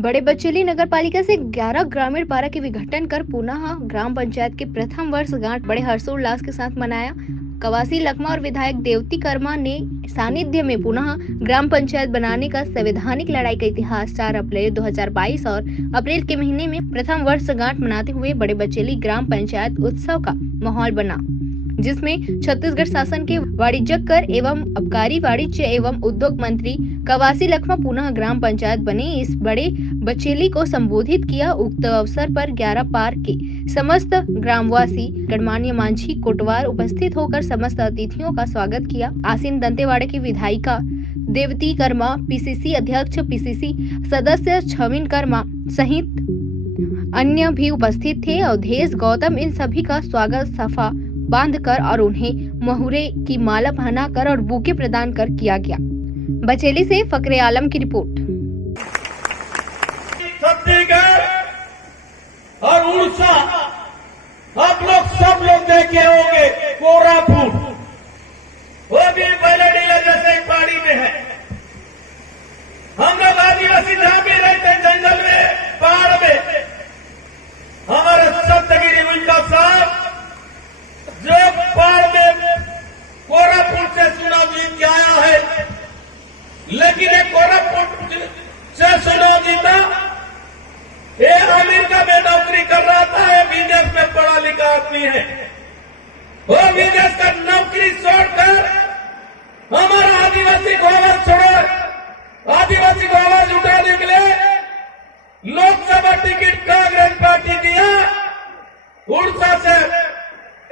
बड़े बचेली नगर पालिका से 11 ग्रामीण पारा के विघटन कर पुनः ग्राम पंचायत के प्रथम वर्षगांठ बड़े हर्षोल्लास के साथ मनाया। कवासी लखमा और विधायक देवती कर्मा ने सानिध्य में पुनः ग्राम पंचायत बनाने का संवैधानिक लड़ाई का इतिहास 4 अप्रैल 2022 और अप्रैल के महीने में प्रथम वर्षगांठ मनाते हुए बड़े बचेली ग्राम पंचायत उत्सव का माहौल बना, जिसमें छत्तीसगढ़ शासन के वाणिज्य कर एवं आबकारी वाणिज्य एवं उद्योग मंत्री कवासी लखमा पुनः ग्राम पंचायत बने इस बड़े बचेली को संबोधित किया। उक्त अवसर पर 11 पार के समस्त ग्रामवासी गणमान्य मांझी कोटवार उपस्थित होकर समस्त अतिथियों का स्वागत किया। आसीन दंतेवाड़ा की विधायिका देवती कर्मा, पीसीसी अध्यक्ष, पीसीसी सदस्य छविन कर्मा सहित अन्य भी उपस्थित थे। अवधेश गौतम इन सभी का स्वागत सफा बांधकर और उन्हें महुरे की माला पहनाकर और बुके प्रदान कर किया गया। बचेली से फकरे आलम की रिपोर्ट। छत्तीसगढ़ और उड़ीसा आप लोग सब लोग देखे होंगे, कोरापुट वो भी बैलडीला जैसे एक पहाड़ी में है। हम लोग आदिवासी जहां भी रहते हैं, जंगल में, पहाड़ में, हमारे सप्तगिरी उनका साहब जो पहाड़ में कोरापुट से चुनाव जीत के आया है, लेकिन एक कोरापुट से चुनाव जीता, ये अमेरिका में नौकरी कर रहा था, ये विदेश में पढ़ा लिखा आदमी है। वो विदेश का नौकरी छोड़कर हमारा आदिवासी को आवाज छोड़ो, आदिवासी को आवाज उठाने के लिए लोकसभा टिकट कांग्रेस पार्टी दिया। उड़ीसा से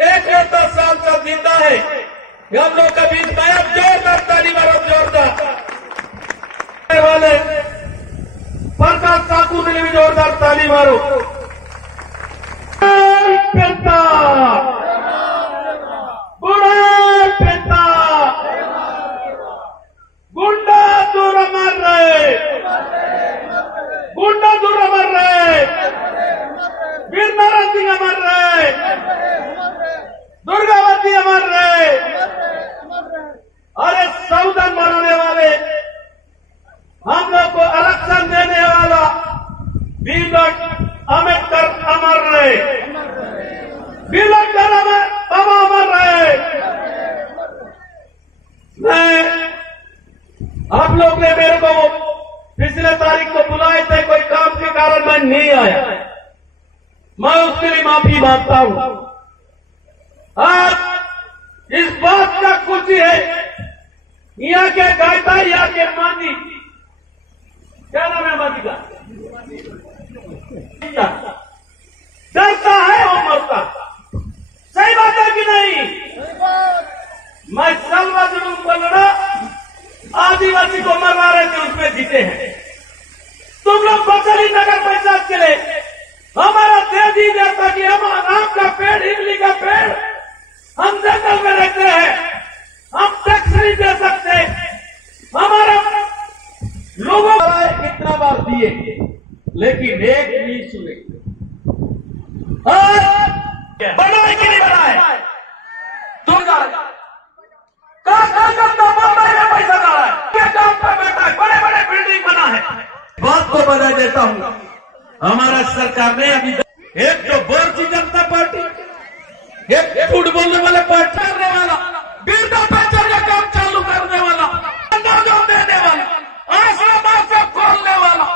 110 साल से जिंदा है। हम लोग का बीच में जोरदार ताली मारो, जोरदार वाले प्रकाश ठाकुर के लिए भी जोरदार ताली मारो। पिता बुढ़ा पिता गुंडा दूर मर रहे, गुंडा दूर मर रहे, वीर नारायण सिंह मर रहे, दुर्गावती मर रहे, अरे सौदन मरने वाले, हम लोग को आरक्षण देने वाला भीमराव अम्बेडकर अमर रहे, भीमराव बाबा अमर रहे। आप लोग ने मेरे को पिछले तारीख को बुलाए थे, कोई काम के कारण मैं नहीं आया, मैं उसके लिए माफी मांगता हूं। आज इस बात का खुशी है, यहाँ के गायता, यहाँ के मानी, क्या नाम है मानी का, डरता है और मरता। सही बात है कि नहीं? मैं सलवा जुलूम बोलना, आदिवासी को मरवा रहे थे, उसमें जीते हैं। तुम लोग बचेली नगर पंचायत के लिए हमारा दे दीजिए, ताकि हम आम का पेड़, इमली का पेड़, हम जंगल में रहते हैं, हम टैक्स नहीं दे सकते। हमारा लोगों कितना बार दिए, लेकिन एक नहीं सुने। बनाए कि नहीं बनाए? तुम मुंबई में पैसा डाला है, क्या काम पर बैठा है, बड़े बड़े बिल्डिंग बना है। बात को बता देता हूं, हमारा सरकार ने अभी एक जो भारतीय जनता पार्टी, एक झूठ बोलने वाला पार्टी करने वाला, वृद्धा पेंशन का काम चालू करने वाला, देने वाला, आश्रम खोलने वाला,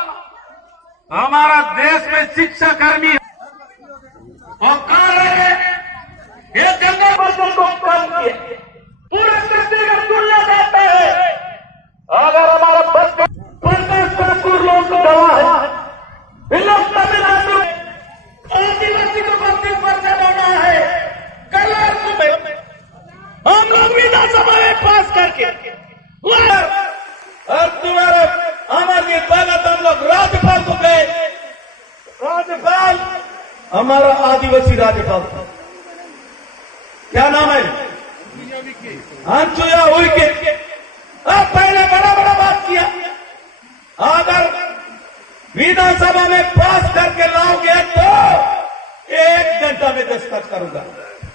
हमारा देश में शिक्षा कर्मी और कहां रहे ये जंगल बच्चों को कम किए पूरे छत्तीसगढ़ दुनिया जाता है। अगर हमारा बच्चे 50 लोग को दवा है, इन लोग तमिलनाडु आदिवासी को 32% होना है। कल में हम लोग विधानसभा में पास करके और तुम्हारा हमारी बात हम लोग राज्यपाल को गए। राज्यपाल हमारा आदिवासी राज्यपाल था, क्या नाम है, अंशुया उइके। अब पहले बड़ा बड़ा बात किया, अगर विधानसभा में पास करके लाओगे तो 1 घंटा में दस्तखत करूंगा।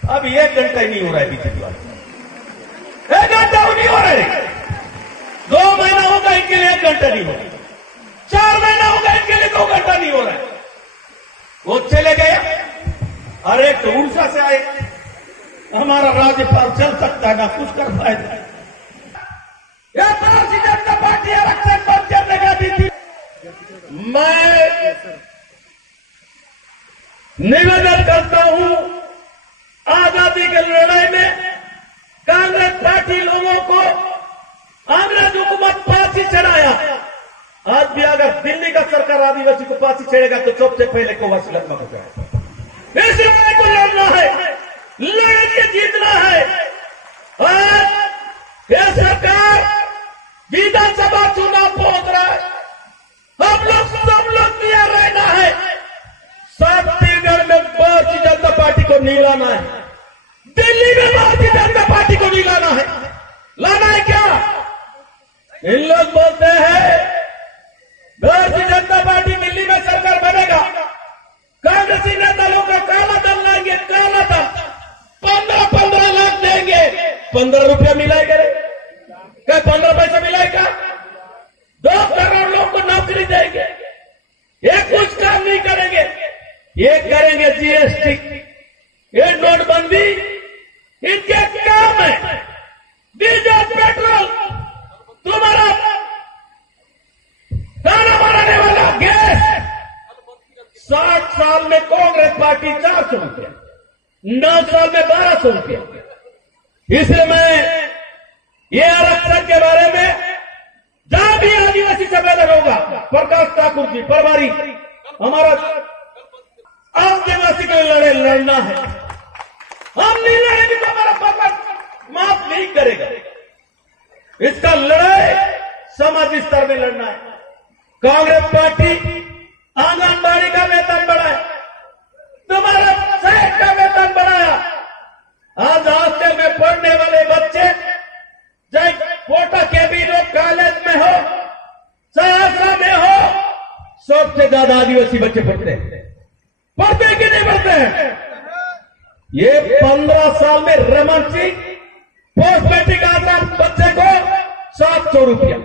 अब 1 घंटा ही नहीं हो रहा है बीजेपी वाले, 1 घंटा नहीं हो रहा है। 2 महीना होगा इनके लिए 1 घंटा नहीं हो रहा, 4 महीना होगा इनके लिए 2 घंटा नहीं हो रहा है। वो चले गए, अरे तो उड़ीसा से आए, हमारा राज्यपाल चल सकता है ना कुछ कर पाएगा। यह भारतीय जनता पार्टी आरक्षण बंद करने का दी थी। मैं निवेदन करता हूं, आजादी की लड़ाई में कांग्रेस पार्टी लोगों को अंग्रेज हुकूमत फांसी चढ़ाया। आज भी अगर दिल्ली का सरकार आदिवासी को फांसी चढ़ेगा तो सबसे पहले को वसीलत हो जाए। इस लड़ाई को लड़ना है, लड़ के जीतना है। आज यह सरकार विधानसभा चुनाव पहुंच रहा है, हम लोग सब लोग तैयार रहना है। छत्तीसगढ़ में भारतीय जनता पार्टी को नहीं लाना है, दिल्ली में भारतीय जनता पार्टी को नहीं लाना है। लाना है क्या? इन लोग बोलते हैं भारतीय जनता पार्टी दिल्ली में सरकार बनेगा, कांग्रेसी नेता लोग का काला धन लाएंगे, काला धन 15-15 लाख देंगे, 15 रुपया मिलाएगा रे, क्या 15 पैसा मिलाएगा? 2 करोड़ लोग को नौकरी देंगे, ये कुछ काम नहीं करेंगे। ये करेंगे जीएसटी, ये नोटबंदी, इनके काम है। डीजल पेट्रोल, तुम्हारा खाना बनाने वाला गैस 60 साल में कांग्रेस पार्टी 400 रुपया, 9 साल में 1200 रुपया। इसलिए मैं ये आरक्षण के बारे में जहां भी आदिवासी सम्मेलन होगा, प्रकाश ठाकुर जी प्रभारी, हमारा आदिवासी के लिए लड़ना है। हम नहीं लड़ेंगे तो हमारा पकड़ माफ नहीं करेगा। इसका लड़ाई समाज स्तर में लड़ना है। कांग्रेस पार्टी आंगनबाड़ी का वेतन बढ़ाए, तुम्हारा शहर का वेतन बढ़ाया। आज हॉस्टल में पढ़ने वाले बच्चे चाहे कोटा के भी लोग कॉलेज में हो, सहरसा में हो, सबसे ज्यादा आदिवासी बच्चे पढ़ते हैं। पढ़ते कि नहीं पढ़ते हैं? ये 15 साल में रमन सिंह पोस्ट मैट्रिक आता बच्चे को 700 रुपया,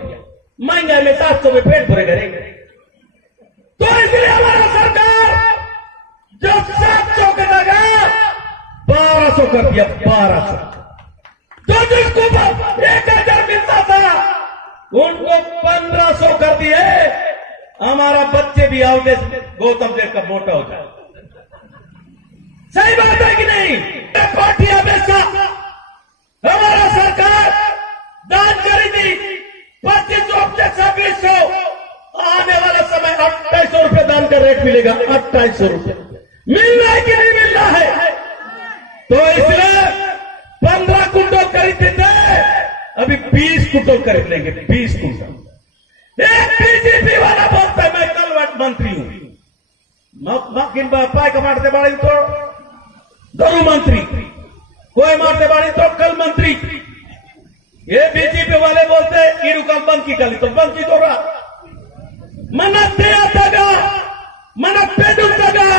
महंगाई में 700 में पेट भरे करेंगे। तो इसलिए हमारा सरकार जो 700 की जगह 1200 कर दिया, 1200। जो जिसको 1000 मिलता था उनको 1500 कर दिए। हमारा बच्चे भी आओगे गौतम देव का मोटा हो जाए। सही बात है कि नहीं? पार्टी हमेशा हमारा सरकार दान करी थी 2500 से 2600, आने वाला समय 2800 रुपये दान का रेट मिलेगा। 2800 रुपये मिल रहा है कि नहीं मिल रहा है? तो इसलिए 15 कुंटल खरीदते थे, अभी 20 कुंटल खरीद लेंगे। 20 कुंटल। एक बीजेपी वाला बोलता है मैं कल मंत्री हूं, किन पाए का मारते बाड़ी तो दरू मंत्री, कोई मारते बाड़ी तो कल मंत्री। ये बीजेपी वाले बोलते हैं इरू कल बंद की कली तो बंद की तो रहा मन देगा, मन पेदुगा,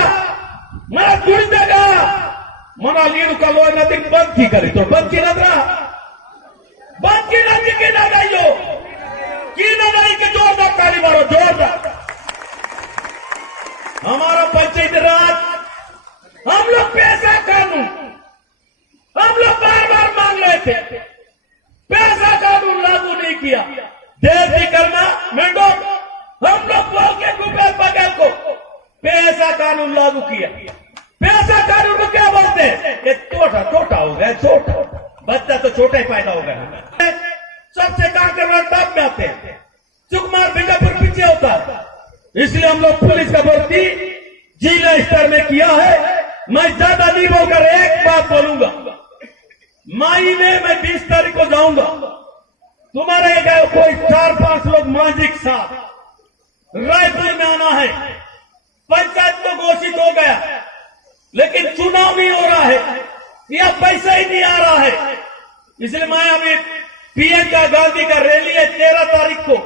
मन गुड़देगा, मन लीडू का लो नदी बंद की करी तो बंद की नजरा, बंद की नदी की ना गई की नहीं के जोरदार ताली मारो, जोरदार। हमारा पंचायत राज, हम लोग पैसा कानून, हम लोग बार बार मांग रहे थे, पैसा कानून लागू नहीं किया। देश की करना मेंढो, हम लोग बोल के भूपेश बघेल को पैसा कानून लागू किया। पैसा छोटा हो गया, छोटा बच्चा तो छोटा ही पैदा हो गया। सबसे काम करना टॉप में आते हैं, सुकुमार बीजापुर पीछे होता है, इसलिए हम लोग पुलिस का भर्ती जिला स्तर में किया है। मैं ज्यादा नहीं बोलकर एक बात बोलूंगा, माई में मैं 20 तारीख को जाऊंगा, तुम्हारे कोई 4-5 लोग मांझिक साथ रायपुर में आना है। पंचायत को घोषित हो गया, लेकिन चुनाव नहीं हो रहा है या पैसा ही नहीं आ रहा है, इसलिए मैं अभी प्रियंका गांधी का रैली है 13 तारीख को,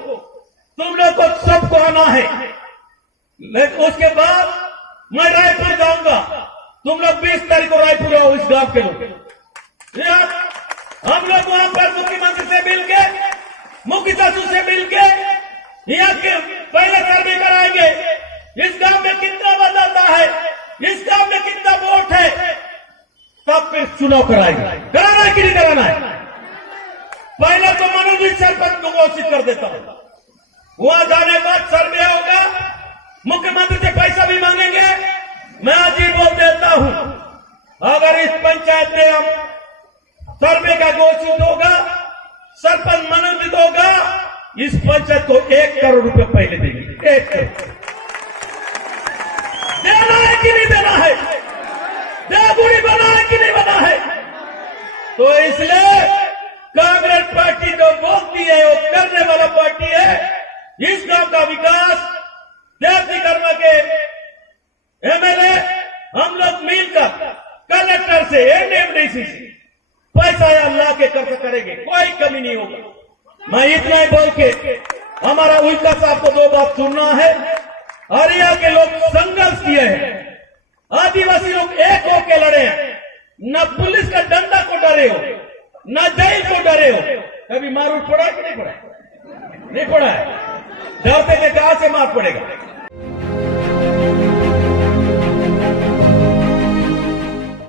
तुम लोग को सबको आना है। लेकिन उसके बाद मैं रायपुर जाऊंगा, तुम लोग 20 तारीख को रायपुर आओ, इस गांव के लोग। हम लोग वहां पर मुख्यमंत्री से मिलके, मुख्य सचिव से मिलके यहाँ के पहले सर्वे कराएंगे, इस गांव में कितना मतदाता है, इस गांव में कितना वोट है, तब फिर चुनाव कराएंगे। कराना है कि नहीं कराना है? पहले तो मनोजीत सरपंच को घोषित कर देता हूं, वहां जाने के बाद सर्वे होगा, मुख्यमंत्री से पैसा भी मांगेंगे। मैं आज ही बोल देता हूं, अगर इस पंचायत में हम सर्वे का घोषित होगा, सरपंच मनोनीत होगा, इस पंचायत को 1 करोड़ रुपए पहले देंगे। 1 करोड़ देना है कि नहीं देना है? देवगुड़ी बना है कि नहीं बना है? तो इसलिए कांग्रेस पार्टी जो बोलती है वो करने वाला पार्टी है। इस गांव का विकास देवती कर्मा के एमएलए हम लोग मिलकर कलेक्टर से एनएमडीसी से पैसा ला के करेंगे, कोई कमी नहीं होगा। मैं इतना ही बोल के हमारा उल्का साहब को 2 बात सुनना है। हरियाणा के लोग संघर्ष किए हैं, आदिवासी लोग एक होके लड़े हैं, न पुलिस का डंडा को डरे हो, न जेल को डरे हो। कभी मारू पड़ा कि नहीं पड़ा? नहीं पड़ा है। डरते थे कहां से मार पड़ेगा।